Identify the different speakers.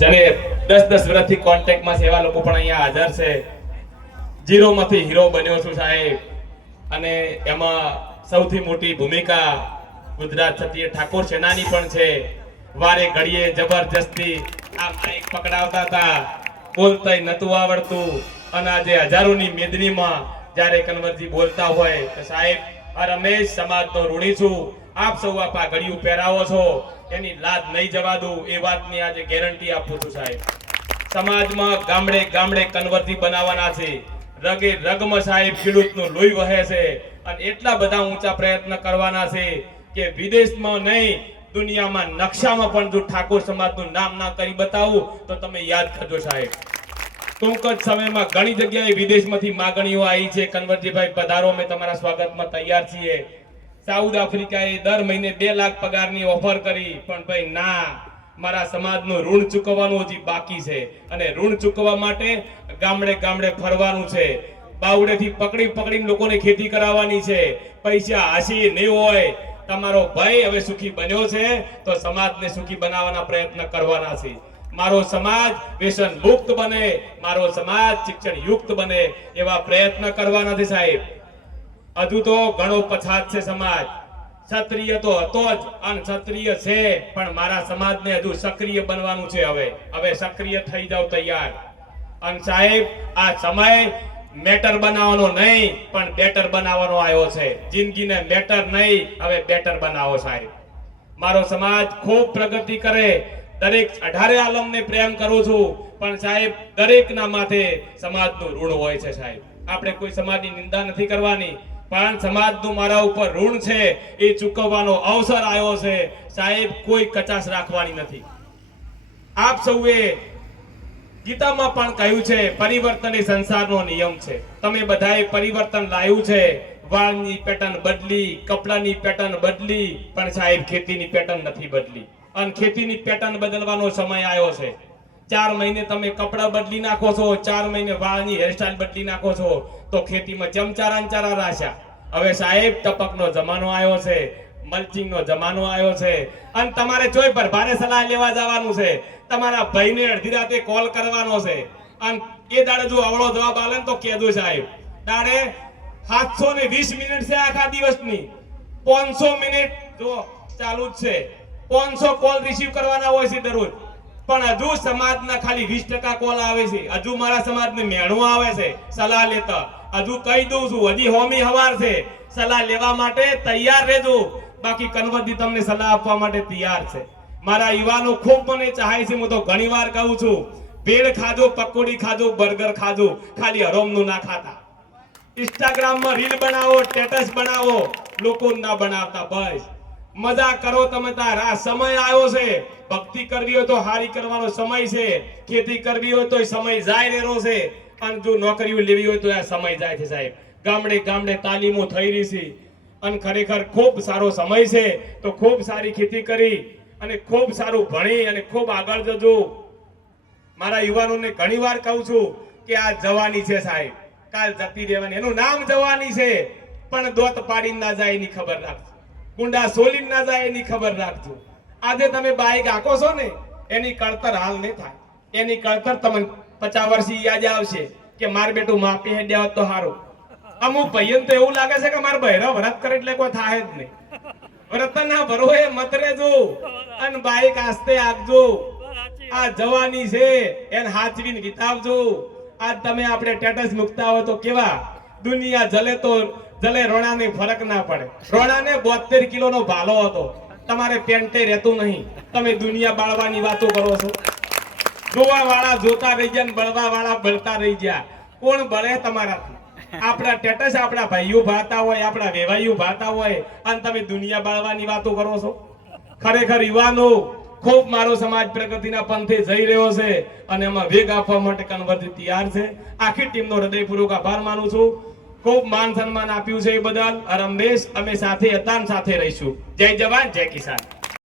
Speaker 1: જ્યારે દસ દસ વર્ષથી કોન્ટેક્ટમાં છે એવા લોકો પણ અહીંયા હાજર છે. ઝીરોમાંથી હીરો બન્યો છું સાહેબ. અને એમાં સૌથી મોટી ભૂમિકા ગુજરાત ક્ષત્રિય ઠાકોર સેનાની પણ છે. વારે ઘડીએ જબરજસ્તી આ માઇક પકડાવતા હતા. બોલતાય નતું આવડતું. અને આજે હજારોની મેદનીમાં જ્યારે કન્વરજી બોલતા હોય તો સાહેબ રમેશ સમાજનો ઋણી છું. આપ સૌ આ પાઘડિયું પહેરાવો છો. એની લાજ નહીં જવા દઉં એ વાતની આજે ગેરંટી આપું છું સાહેબ. સમાજમાં ગામડે ગામડે કન્વર્ટી બનાવવાના છે. રગે રગમાં સાહેબ ખેડૂતનું લોહી વહે છે. અને એટલા બધા ઊંચા પ્રયત્ન કરવાના છે કે વિદેશમાં નહીં, દુનિયામાં નકશામાં પણ જો ઠાકોર સમાજનું નામ ના કરી બતાવું, તો તમે યાદ કરજો સાહેબ. ટૂંક જ સમયમાં ઘણી જગ્યાએ વિદેશમાંથી માગણીઓ આવી છે. કન્વરજીભાઈ પધારો, અમે તમારા સ્વાગતમાં તૈયાર છીએ. સાઉથ આફ્રિકાએ દર મહિને બે લાખ પગારની ઓફર કરી. પણ ભાઈ, ના. મારા સમાજનું ઋણ ચૂકવવાનું હજી બાકી છે. અને ઋણ ચૂકવવા માટે ગામડે ગામડે ફરવાનું છે. બાવડેથી પકડી પકડીને લોકોને ખેતી કરાવવાની છે. પૈસા હાસી નહીં હોય. તમારો ભાઈ હવે સુખી બન્યો છે, તો સમાજને સુખી બનાવવાના પ્રયત્ન કરવાના છે. મારો સમાજ વ્યસન મુક્ત બને. મારો સમાજ શિક્ષણ યુક્ત બને. એવા પ્રયત્ન કરવાના છે સાહેબ. હજુ તો ઘણો પછાત છે સમાજ. ક્ષત્રિય તો હતો જ, અને ક્ષત્રિય છે, પણ મારા સમાજને હજુ સક્રિય બનવાનું છે હવે. હવે સક્રિય થઈ જાવ તૈયાર. અને સાહેબ, આ સમય મેટર બનાવવાનો નહીં, પણ બેટર બનાવવાનો આવ્યો છે. જિંદગીને મેટર નહીં, હવે બેટર બનાવો સાહેબ. મારો સમાજ ખૂબ પ્રગતિ કરે. દરેક અઢારે આલમને પ્રેમ કરું છું, પણ સાહેબ, દરેકના માથે સમાજનું ઋણ હોય છે સાહેબ. આપણે કોઈ સમાજની નિંદા નથી કરવાની. પણ સમાજનું મારા ઉપર ઋણ છે, એ ચૂકવવાનો અવસર આવ્યો છે. સાહેબ, કોઈ કચાશ રાખવાની નથી. આપ સૌએ ગીતામાં પણ કહ્યું છે, પરિવર્તન એ સંસારનો નિયમ છે. તમે બધાએ પરિવર્તન લાવ્યું છે. વાળની પેટર્ન બદલી, કપડાની પેટર્ન બદલી, પણ સાહેબ, ખેતીની પેટર્ન નથી બદલી. અને ખેતીની પેટર્ન બદલવાનો સમય આવ્યો છે. ચાર મહિને તમે કપડા બદલી નાખો છો, ચાર મહિને વાળની હેરસ્ટાઈલ બદલી નાખો છો. તો ખેતીમાં ચમચારા ચારા રાશા હવે સાહેબ, ટપકનો જમાનો આવ્યો છે મલ્ચિંગ નો જમાનો આવ્યો છે. અને તમારે જોઈ પર ભારે સલાહ લેવા જવાનું છે. તમારા ભાઈને અડધી રાતે કોલ કરવાનો છે. અને એ દાડે જો અવળો જવાબ આલે તો કહેજો સાહેબ, દાડે સાતસો ને વીસ મિનિટ છે આખા દિવસની. પાંચસો મિનિટ જો ચાલુ જ છે. પાંચસો કોલ રિસીવ કરવાના હોય છે દરરોજ. પણ હજુ સમાજના ખાલી વીસ ટકા કોલ આવે છે. હજુ મારા સમાજને મેણું આવે છે. સલાહ લેતા. હજુ કહી દઉં છું, હજી હોમી હવાર છે. સલાહ લેવા માટે તૈયાર રહેજો. બાકી કનવરજી તમને સલાહ આપવા માટે તૈયાર છે. મારા યુવાનો ખૂબ મને ચાહે છે, હું તો ઘણી વાર કહું છું, ભેળ ખાજો, પકોડી ખાજો, બર્ગર ખાજો, ખાલી હરોમનું ના ખાતા. ઇન્સ્ટાગ્રામમાં રીલ બનાવો, સ્ટેટસ બનાવો, લોકો ના બનાવતા, બસ. મજા કરો તમે તાર. સમય આવ્યો છે. ભક્તિ કરવી હોય તો હારી કરવાનો સમય છે. ખેતી કરવી હોય તો સમય જાય રહેલો છે. અને જો નોકરીઓ લેવી હોય તો આ સમય જાય છે સાહેબ. ગામડે ગામડે તાલીમો થઈ રહી છે. અને ખરેખર ખૂબ સારો સમય છે. તો ખૂબ સારી ખેતી કરી અને ખૂબ સારું ભણી અને ખૂબ આગળ જજો. મારા યુવાનોને ઘણી વાર કહું છું કે આ જવાની છે સાહેબ. કાલ જતી રહેવાની. એનું નામ જવાની છે. પણ દોત પાડીને ના જાય એની ખબર રાખજો. ગુંડા સોલી ના જાય એની ખબર રાખજો. આજે તમે બાઈક આકો છો ને, એની કળતર હાલ નહીં થાય. એની કળતર તમને પચાસ વર્ષથી યાદ આવશે કે માર બેટું માપી હેડ્યા તો સારું અમુક ભાઈઓને તો એવું લાગે છે કે મારા બહેરા વ્રત કરે એટલે કોઈ થાય જ નહીં. ભરો એ મત રેજો અને બાઈક આસ્તે આપજો. આ જવાની છે, એને હાચવીને વિતાવજો. આજ તમે આપણે ટેટસ મૂકતા હોય તો કેવા? દુનિયા જલે તો જલે રોણાને ફરક ના પડે. રોણાને બોતેર કિલો નો ભાલો હતો. તમારે પેન્ટે રહેતું નહીં. તમે દુનિયા બાળવાની વાતો કરો છો. જોવા વાળા જોતા રહી ગયા બળવા વાળા બળતા રહી ગયા. કોણ બળે તમારાથી? આપણા ટેટસ આપણા ભાઈઓ ભાતા હોય, આપણા વેવાઈઓ ભાતા હોય, અને તમે દુનિયા બાળવાની વાતો કરો છો? ખરેખર યુવાનો, ખૂબ મારો સમાજ પ્રગતિના પંથે જઈ રહ્યો છે અને એમાં વેગ આપવા માટે કન્વર્જ તૈયાર છે. આખી ટીમનો હૃદયપૂર્વક આભાર માનું છું. ખૂબ માન સન્માન આપ્યું છે એ બદલ. રમેશ અમે સાથે હતા સાથે રહીશું. જય જવાન, જય કિસાન.